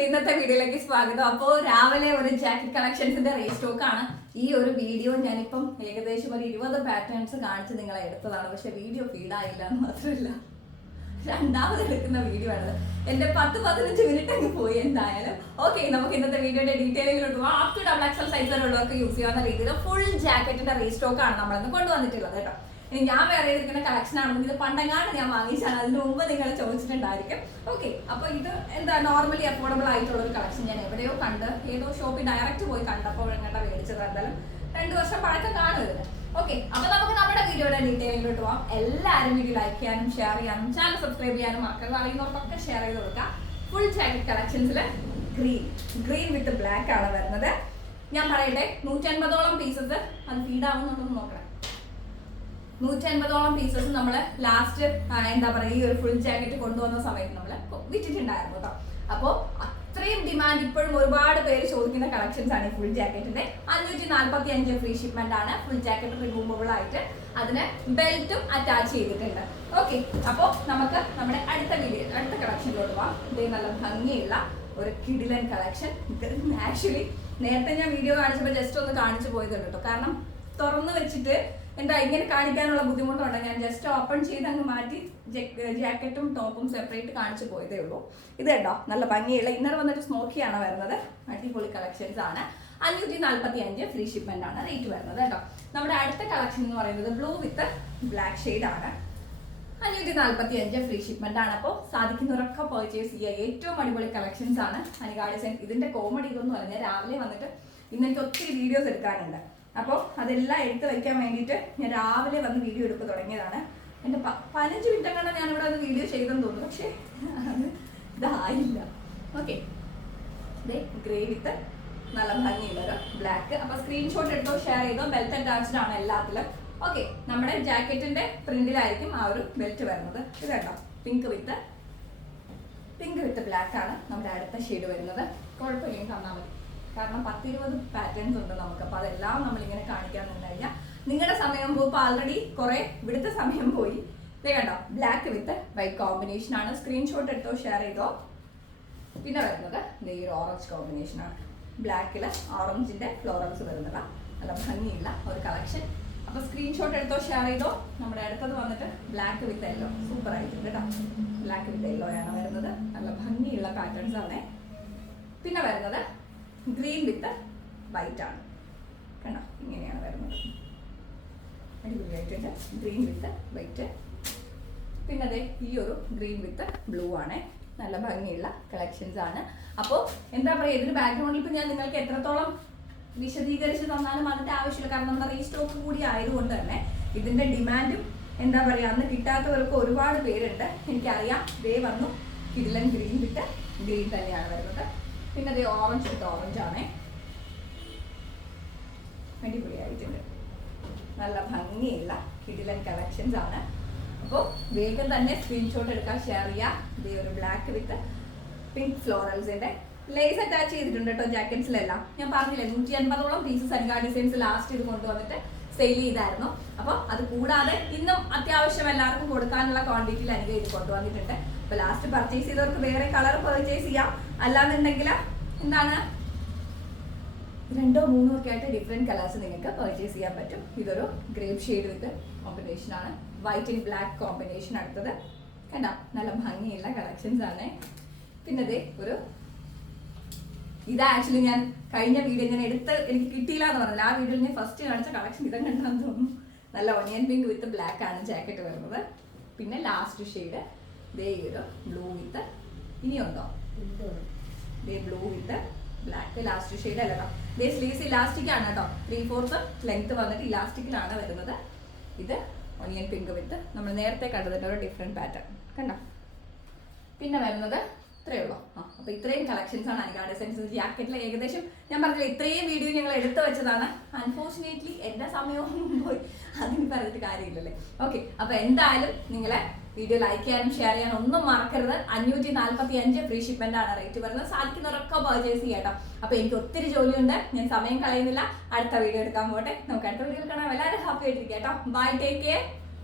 കളക്ഷൻസിന്റെ ഇന്നത്തെ വീഡിയോയിലേക്ക് സ്വാഗതം. അപ്പോൾ രാവിലെ ഒരു ജാക്കറ്റ് കളക്ഷൻസിന്റെ റീസ്റ്റോക്ക് ആണ്. ഈ ഒരു വീഡിയോ ഞാനിപ്പം ഏകദേശം ഒരു ഇരുപത് പാറ്റേൺസ് കാണിച്ച് നിങ്ങളെ എടുത്തതാണ്. പക്ഷെ വീഡിയോ ഫീഡായില്ല എന്ന് മാത്രമല്ല രണ്ടാമത് എടുക്കുന്ന വീഡിയോ ആണ്. എന്റെ പത്ത് പതിനഞ്ച് മിനിറ്റ് അങ്ങ് പോയി എന്തായാലും. ഓക്കെ നമുക്ക് ഇന്നത്തെ വീഡിയോയുടെ ഡീറ്റെയിലിലോട്ട് പോകാം അപ് ടു ഡബിൾ എക്സൽ സൈസിലുള്ളവർക്ക് യൂസ് ചെയ്യാവുന്ന രീതിയിൽ ഫുൾ ജാക്കറ്റിന്റെ റീസ്റ്റോക്ക് ആണ് നമ്മളിന്ന് കൊണ്ടുവന്നിട്ടുള്ളത് കേട്ടോ. ഇനി ഞാൻ വേറെ എടുക്കുന്ന കളക്ഷൻ ആണെങ്കിൽ ഇത് പണ്ടെങ്ങാണ്ട് ഞാൻ വാങ്ങിച്ചാണ് അതിന് മുമ്പ് നിങ്ങൾ ചോദിച്ചിട്ടുണ്ടായിരിക്കും. ഓക്കെ അപ്പൊ ഇത് എന്താ നോർമലി അഫോർഡബിൾ ആയിട്ടുള്ള ഒരു കളക്ഷൻ ഞാൻ എവിടെയോ കണ്ട് ഏതോ ഷോപ്പിൽ ഡയറക്റ്റ് പോയി കണ്ടപ്പോൾ എങ്ങോട്ടാ മേടിച്ചത് എന്തായാലും രണ്ടു വർഷം പഴക്കം കാണും ഇതിന് ഓക്കെ അപ്പൊ നമുക്ക് നമ്മുടെ വീഡിയോയുടെ ഡീറ്റെയിലിലോട്ട് പോവാം എല്ലാവരും വീഡിയോ ലൈക്ക് ചെയ്യാനും ഷെയർ ചെയ്യാനും ചാനൽ സബ്സ്ക്രൈബ് ചെയ്യാനും മക്കൾ അറിയുന്നവർക്കൊക്കെ ഷെയർ ചെയ്ത് കൊടുക്കാം. ഫുൾ ജാക്കറ്റ് കളക്ഷൻസിൽ ഗ്രീൻ ഗ്രീൻ വിത്ത് ബ്ലാക്ക് ആണ് വരുന്നത്. ഞാൻ പറയട്ടെ നൂറ്റൻപതോളം പീസസ് അത് ഫീഡ് ആവുന്നുണ്ടെന്ന് നോക്കണം. നൂറ്റി അൻപതോളം പീസസ് നമ്മൾ ലാസ്റ്റ് എന്താ പറയുക ഈ ഒരു ഫുൾ ജാക്കറ്റ് കൊണ്ടുവന്ന സമയത്ത് നമ്മൾ വിറ്റിട്ടുണ്ടായിരുന്നു കേട്ടോ അപ്പോൾ അത്രയും ഡിമാൻഡ് ഇപ്പോഴും ഒരുപാട് പേര് ചോദിക്കുന്ന കളക്ഷൻസ് ആണ് ഈ ഫുൾ ജാക്കറ്റിന്റെ അഞ്ഞൂറ്റി നാൽപ്പത്തി അഞ്ച് ഫ്രീ ഷിപ്മെന്റ് ആണ് ഫുൾ ജാക്കറ്റ് റിമൂവബിൾ ആയിട്ട് അതിന് ബെൽറ്റും അറ്റാച്ച് ചെയ്തിട്ടുണ്ട്. ഓക്കെ അപ്പോൾ നമുക്ക് നമ്മുടെ അടുത്ത വീഡിയോ അടുത്ത കളക്ഷനിലോട്ട് പോവാം. ഇതേ നല്ല ഭംഗിയുള്ള ഒരു കിഡിലൻ കളക്ഷൻ ആക്ച്വലി നേരത്തെ ഞാൻ വീഡിയോ കാണിച്ചപ്പോൾ ജസ്റ്റ് ഒന്ന് കാണിച്ചു പോയത് കേട്ടോ കാരണം തുറന്നു വെച്ചിട്ട് എന്താ ഇങ്ങനെ കാണിക്കാനുള്ള ബുദ്ധിമുട്ടുണ്ട്? ഞാൻ ജസ്റ്റ് ഓപ്പൺ ചെയ്ത് അങ്ങ് മാറ്റി ജാക്കറ്റും ടോപ്പും സെപ്പറേറ്റ് കാണിച്ചു പോയതേ ഉള്ളൂ. ഇത് കേട്ടോ നല്ല ഭംഗിയുള്ള ഇന്നർ വന്നിട്ട് സ്മോക്കിയാണ് വരുന്നത്. അടിപൊളി കളക്ഷൻസ് ആണ്. അഞ്ഞൂറ്റി നാൽപ്പത്തി അഞ്ച് ഫ്രീ ഷിപ്മെന്റ് ആണ് റേറ്റ് വരുന്നത് കേട്ടോ. നമ്മുടെ അടുത്ത കളക്ഷൻ എന്ന് പറയുന്നത് ബ്ലൂ വിത്ത് ബ്ലാക്ക് ഷെയ്ഡ് ആണ്. അഞ്ഞൂറ്റി നാൽപ്പത്തി അഞ്ച് ഫ്രീ ഷിപ്മെന്റ് ആണ്. അപ്പോൾ സാധിക്കുന്നവരൊക്കെ പർച്ചേസ് ചെയ്യുക. ഏറ്റവും അടിപൊളി കളക്ഷൻസ് ആണ്. അനികാളി സെൻ ഇതിന്റെ കോമഡി ഇതെന്ന് പറഞ്ഞാൽ രാവിലെ വന്നിട്ട് ഇന്ന് ഒത്തിരി വീഡിയോസ് എടുക്കാനുണ്ട്. അപ്പോൾ അതെല്ലാം എടുത്ത് വയ്ക്കാൻ വേണ്ടിയിട്ട് ഞാൻ രാവിലെ വന്ന് വീഡിയോ എടുപ്പ് തുടങ്ങിയതാണ്. എന്റെ പതിനഞ്ച് മിനിറ്റ് കണ്ട ഞാനിവിടെ അത് വീഡിയോ ചെയ്തെന്ന് തോന്നുന്നു. പക്ഷേ ഇതായില്ല. ഓക്കെ. ഗ്രേ വിത്ത് നല്ല ഭംഗിയുള്ളൊരു ബ്ലാക്ക് അപ്പൊ സ്ക്രീൻഷോട്ട് എടുത്തോ ഷെയർ ചെയ്തോ ബെൽറ്റ് അറ്റാച്ച്ഡ് ആണ് എല്ലാത്തിലും. ഓക്കെ നമ്മുടെ ജാക്കറ്റിന്റെ പ്രിന്റിലായിരിക്കും ആ ഒരു ബെൽറ്റ് വരുന്നത്. ഇത് കേട്ടോ pink with pink with black ആണ് നമ്മുടെ അടുത്ത ഷെയ്ഡ് വരുന്നത്. കുഴപ്പമില്ലെങ്കിൽ തന്നാൽ മതി. കാരണം പത്തിരുപത് പാറ്റേൺസ് ഉണ്ട് നമുക്ക്. അപ്പൊ അതെല്ലാം നമ്മൾ ഇങ്ങനെ കാണിക്കാൻ കഴിഞ്ഞാൽ നിങ്ങളുടെ സമയം പോകും ആൾറെഡി കുറെ ഇവിടുത്തെ സമയം പോയി. ഇതേ കണ്ടോ? ബ്ലാക്ക് വിത്ത് വൈറ്റ് കോമ്പിനേഷൻ ആണ്. സ്ക്രീൻഷോട്ട് എടുത്തോ ഷെയർ ചെയ്തോ? പിന്നെ വരുന്നത് ഈ ഓറഞ്ച് കോമ്പിനേഷൻ ആണ്. ബ്ലാക്കിൽ ഓറഞ്ചിന്റെ ഫ്ലോറൽസ് വരുന്നത്. നല്ല ഭംഗിയുള്ള ഒരു കളക്ഷൻ അപ്പൊ സ്ക്രീൻഷോട്ട് എടുത്തോ ഷെയർ ചെയ്തോ? നമ്മുടെ അടുത്തത് വന്നിട്ട് ബ്ലാക്ക് വിത്ത് എല്ലോ സൂപ്പർ ആയിട്ടുണ്ട് കേട്ടോ ബ്ലാക്ക് വിത്ത് എല്ലോ ആണ് വരുന്നത്. നല്ല ഭംഗിയുള്ള പാറ്റേൺസ് ആണ്. പിന്നെ വരുന്നത് ഗ്രീൻ വിത്ത് വൈറ്റ് ആണ്. കണ്ടോ? ഇങ്ങനെയാണ് വരുന്നത്. അടിപൊളിയായിട്ടുണ്ട്. Green with white. പിന്നെ അതെ ഈ ഒരു ഗ്രീൻ വിത്ത് ബ്ലൂ ആണ്. നല്ല ഭംഗിയുള്ള കളക്ഷൻസ് ആണ്. അപ്പോൾ എന്താ പറയുക ഇതിന് ബാക്ക്ഗ്രൗണ്ടിൽ ഇപ്പം ഞാൻ നിങ്ങൾക്ക് എത്രത്തോളം വിശദീകരിച്ച് തന്നാലും അതിന്റെ ആവശ്യമില്ല. കാരണം നമ്മുടെ റീസ്റ്റോക്ക് കൂടി ആയതുകൊണ്ട് തന്നെ ഇതിന്റെ ഡിമാൻഡും എന്താ പറയുക അന്ന് കിട്ടാത്തവർക്ക് ഒരുപാട് പേരുണ്ട്. എനിക്കറിയാം. ദേ വന്നു. കിടിലൻ ഗ്രീൻ വിത്ത്. ഗ്രീൻ തന്നെയാണ് വരുന്നത്. പിന്നെ അത് ഓറഞ്ച് വിത്ത് ഓറഞ്ച് ആണേ. അടിപൊളിയായിട്ടുണ്ട്. നല്ല ഭംഗിയുള്ള കിടിലൻ കളക്ഷൻസ് ആണ്. അപ്പോൾ വേഗം തന്നെ സ്ക്രീൻഷോട്ട് എടുക്കാൻ ഷെയർ ചെയ്യാം. ഇതേ ഒരു ബ്ലാക്ക് വിത്ത് പിങ്ക് ഫ്ലോറൽസിന്റെ ലേസ് അറ്റാച്ച് ചെയ്തിട്ടുണ്ട് കേട്ടോ ജാക്കറ്റ്സിലെല്ലാം ഞാൻ പറഞ്ഞില്ലേ നൂറ്റി അൻപതോളം പീസസ് അനികാ ഡിസൈൻസ് ലാസ്റ്റ് ഇത് കൊണ്ടുവന്നിട്ട് സെയിൽ ചെയ്തായിരുന്നു. അപ്പോൾ അത് കൂടാതെ ഇന്നും അത്യാവശ്യം എല്ലാവർക്കും കൊടുക്കാനുള്ള ക്വാണ്ടിറ്റിയിൽ എനിക്ക് ഇത് കൊണ്ടുവന്നിട്ടുണ്ട്. അപ്പോൾ ലാസ്റ്റ് പർച്ചേസ് ചെയ്തവർക്ക് വേറെ കളർ പർച്ചേസ് ചെയ്യാം. അല്ലാന്നുണ്ടെങ്കിൽ എന്താണ്? രണ്ടോ മൂന്നോ ഒക്കെ ആയിട്ട് ഡിഫറെന്റ് കളേഴ്സ് നിങ്ങൾക്ക് പർച്ചേസ് ചെയ്യാൻ പറ്റും. ഇതൊരു ഗ്രേപ്പ് ഷെയ്ഡ് വിത്ത് കോമ്പിനേഷൻ ആണ്. വൈറ്റ് ആൻഡ് ബ്ലാക്ക് കോമ്പിനേഷൻ അടുത്തത്. കണ്ട? നല്ല ഭംഗിയുള്ള കളക്ഷൻസ് ആണ്. പിന്നെ ഒരു ഇത് ആക്ച്വലി ഞാൻ കഴിഞ്ഞ വീഡിയോ ഞാൻ എടുത്ത് എനിക്ക് കിട്ടിയില്ല എന്ന് പറഞ്ഞില്ല. ആ വീഡിയോയിൽ ഞാൻ ഫസ്റ്റ് കാണിച്ച കളക്ഷൻ ഇതും കണ്ടാന്ന് തോന്നുന്നു. നല്ല ഒനിയൻ പിങ്ക് വിത്ത് ബ്ലാക്ക് ആണ് ജാക്കറ്റ് വരുന്നത്. പിന്നെ ലാസ്റ്റ് ഷെയ്ഡ് ദേ ഈ ഒരു ബ്ലൂ വിത്ത് ഇനിയുണ്ടോ? ദേ blue with black last shade അല്ല കേട്ടോ ദേ സ്ലീവ്സ് ഇലാസ്റ്റിക് ആണ് കേട്ടോ ത്രീ ഫോർത്ത് ലെങ്ത് വന്നിട്ട് ഇലാസ്റ്റിക്കിലാണ് വരുന്നത്. ഇത് ഒനിയൻ പിങ്ക് വിത്ത് നമ്മൾ നേരത്തെ കണ്ടതിന്റെ ഒരു ഡിഫറെന്റ് പാറ്റേൺ കണ്ടോ? പിന്നെ വരുന്നത് ഇത്രയേ ഉള്ളൂ. ആ. അപ്പോൾ ഇത്രയും ആണ് സെൻസ് ജാക്കറ്റിൽ ഏകദേശം ഞാൻ പറഞ്ഞില്ല ഇത്രയും വീഡിയോ ഞങ്ങൾ എടുത്തു വെച്ചതാണ്. അൺഫോർച്ചുനേറ്റ്ലി എന്റെ സമയവും പോയി. അതിന് പറഞ്ഞിട്ട് കാര്യമില്ലല്ലേ. ഓക്കെ അപ്പോൾ എന്തായാലും നിങ്ങളെ വീഡിയോ ലൈക്ക് ചെയ്യാനും ഷെയർ ചെയ്യാനും ഒന്നും മറക്കരുത്. അഞ്ഞൂറ്റി നാൽപ്പത്തി അഞ്ച് ഫ്രീ ഷിപ്മെന്റ് ആണ് റേറ്റ് വരുന്നത്. സാധിക്കുന്നവരൊക്കെ പർച്ചേസ് ചെയ്യട്ടോ. അപ്പോൾ എനിക്ക് ഒത്തിരി ജോലിയുണ്ട്. ഞാൻ സമയം കളയുന്നില്ല. അടുത്ത വീഡിയോ എടുക്കാൻ പോട്ടെ. നമുക്ക് അടുത്ത വീഡിയോ കാണാം. എല്ലാവരും ഹാപ്പി ആയിട്ടിരിക്കാം കേട്ടോ. Bye take care